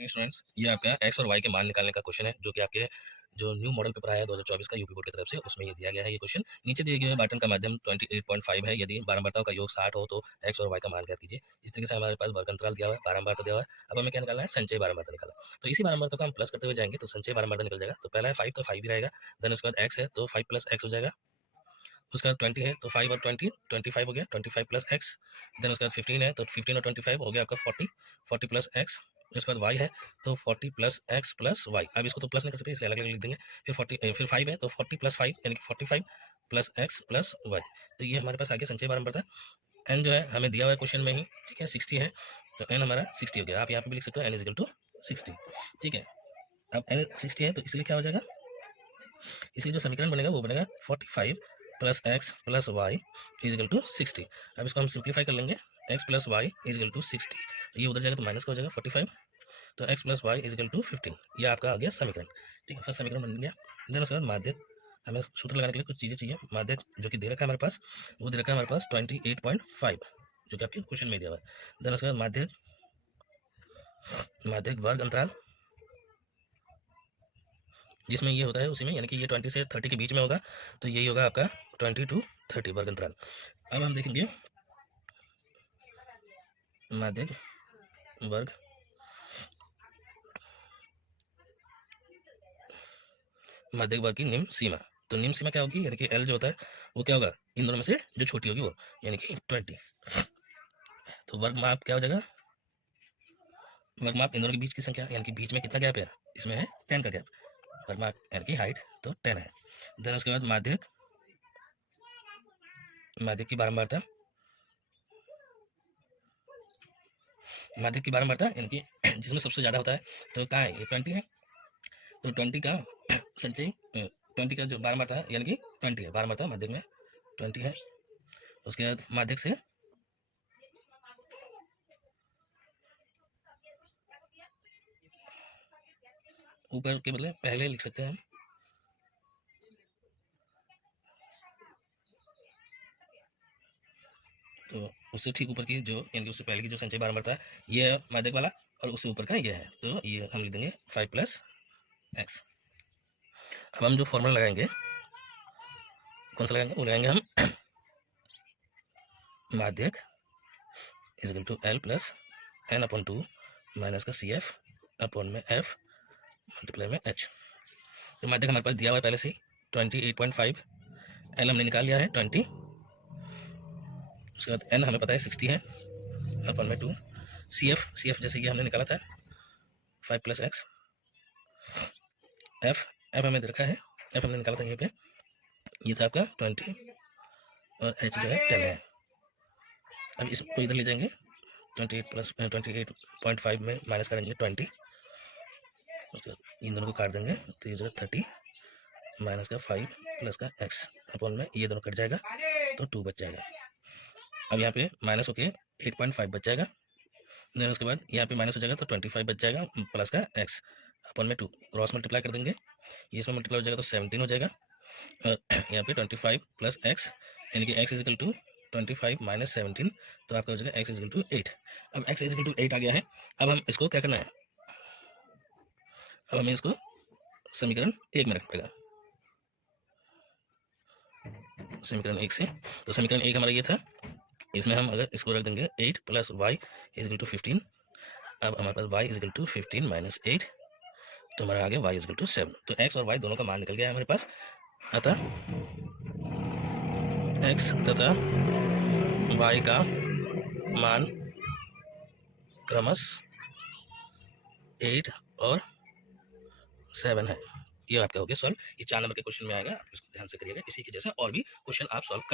Students, ये आपका x और वाई के मान निकालने का क्वेश्चन है जो कि आपके जो न्यू मॉडल पेपर आया है 2024 का यूपी बोर्ड की तरफ से, उसमें ये दिया गया है। ये क्वेश्चन नीचे दिए गए बाटन का माध्यम 28.5 है। यदि बारंबारताओं का योग 60 हो तो एक्स और वाई का मान ज्ञात कीजिए। इस तरीके से हमारे पास वर्ग अंतराल दिया हुआ है, बारंबारता दिया हुआ है। अब हमें क्या निकालना है? संचय बारंबारता निकालना। तो इसी बारंबारता को हम प्लस करते हुए जाएंगे तो संचय बारंबारता निकल जाएगा। तो पहला है 5 तो 5 ही रहेगा। देन उसके बाद एक्स है तो 5 प्लस एक्स हो जाएगा। उसके बाद 20 है तो 5 और 20 25 हो गया, 25 प्लस एक्स। देन उसके बाद 15 है तो 15 और 25 हो गया आपका 40, 40 प्लस एक्स। उसके बाद वाई है तो 40 प्लस एक्स प्लस वाई। अब इसको तो प्लस नहीं कर सकते इसलिए अलग अलग लिख देंगे। फिर 5 है तो 40 प्लस 5 यानी कि 45 प्लस एक्स प्लस वाई। तो ये हमारे पास आगे संचय बारंबारता है। एन जो है हमें दिया हुआ है क्वेश्चन में ही, ठीक है, 60 है तो एन हमारा 60 हो गया। आप यहाँ पे भी लिख सकते हो एन इजिकल टू 60, ठीक है। अब एन 60 है तो इसलिए क्या हो जाएगा, इसलिए जो समीकरण बनेगा वो बनेगा 45 plus x plus y is equal to 60। अब इसको हम सिंप्लीफाई कर लेंगे, x plus y is equal to 60, ये उधर जाएगा तो माइनस का हो जाएगा 45, तो x plus y is equal to 15। ये आपका आ गया समीकरण, ठीक है, फर्स्ट समीकरण बन गया। देन उसके बाद माध्यक, हमें सूत्र लगाने के लिए कुछ चीज़ें चाहिए। माध्यक जो कि दे रखा है हमारे पास, वो दे रखा है हमारे पास 28.5 जो कि आपके क्वेश्चन में दिया हुआ है। देन उसके बाद माध्यक, माध्यक वर्ग अंतराल जिसमें ये होता है उसी में, यानी कि ये 20 से 30 के बीच में होगा तो यही होगा आपका 20 to 30 वर्ग अंतराल। अब हम देखेंगे माध्यक वर्ग, माध्यक वर्ग की निम्न सीमा। तो निम्न सीमा क्या होगी, यानी कि एल जो होता है वो क्या होगा, इन दोनों में से जो छोटी होगी वो, यानी कि 20। तो वर्ग माप क्या हो जाएगा, वर्ग माप इन दोनों के बीच की संख्या, यानी कि बीच में कितना गैप है, इसमें है 10 का गैप। वर्ग माप यानी कि हाइट तो 10 है। देन उसके बाद माध्यक, माध्यक की बारंबारता, माध्यक की बारंबारता यानी कि जिसमें सबसे ज़्यादा होता है तो कहाँ है, ये 20 है। तो 20 का संचय 20 का जो बारंबारता है यानी कि 20 है, बारंबारता माध्यक में 20 है। उसके बाद माध्यक से ऊपर के बदले पहले लिख सकते हैं हम, तो उससे ठीक ऊपर की जो, यानी कि उससे पहले की जो संचय बारंबारता है ये है माध्यक वाला, और उससे ऊपर का ये है, तो ये हम लिख देंगे 5 प्लस एक्स। अब हम जो फॉर्मूला लगाएंगे, कौन सा लगाएंगे, वो लगाएंगे हम माध्यक equal to L plus N upon 2 minus का सी एफ अपॉन में एफ मल्टीप्लाई में एच। तो माध्यक हमारे पास दिया हुआ है पहले से ही 28.5, एल हमने निकाल लिया है 20, उसके बाद एन हमें पता है 60 है अपॉन में 2, सी एफ जैसे ये हमने निकाला था 5 प्लस एक्स, एफ हमें दे रखा है, एफ हमने निकाला था यहीं पे, ये था आपका 20 और एच जो है 10 है। अब इसको इधर ले जाएंगे, 28 प्लस 28.5 में माइनस करेंगे 20, इन दोनों को काट देंगे तो ये जो है 30 माइनस का 5 प्लस का एक्स अपॉन में ये दोनों कट जाएगा तो 2 बच जाएगा। अब यहाँ पे माइनस होके 8.5 बच जाएगा। देन उसके बाद यहाँ पे माइनस हो जाएगा तो 25 बच जाएगा प्लस का एक्स अपॉन में 2, क्रॉस मल्टीप्लाई कर देंगे, ये इसमें मल्टीप्लाई हो जाएगा तो 17 हो जाएगा, और यहाँ पे 25 प्लस एक्स यानी कि एक्स इजिकल टू 25 माइनस 17, तो आपका हो जाएगा एक्स इजिकल टू 8। अब एक्स इजिकल टू 8 आ गया है। अब हम इसको क्या करना है, अब हमें इसको समीकरण 1 में रखना पड़ेगा, समीकरण 1 से। तो समीकरण 1 हमारा ये था, इसमें हम अगर इसको रख देंगे 8 प्लस वाई इजिकल टू 15, अब हमारे पास वाई इजिकल टू 15 माइनस 8, तो हमारा आ गया वाई इजिकल टू 7। तो एक्स और वाई दोनों का मान निकल गया है हमारे पास, अतः एक्स तथा वाई का मान क्रमश 8 और 7 है। ये आपका हो गया सॉल्व। ये 4 नंबर के क्वेश्चन में आएगा, आप इसको ध्यान से करिएगा। इसी के जैसे और भी क्वेश्चन आप सॉल्व कर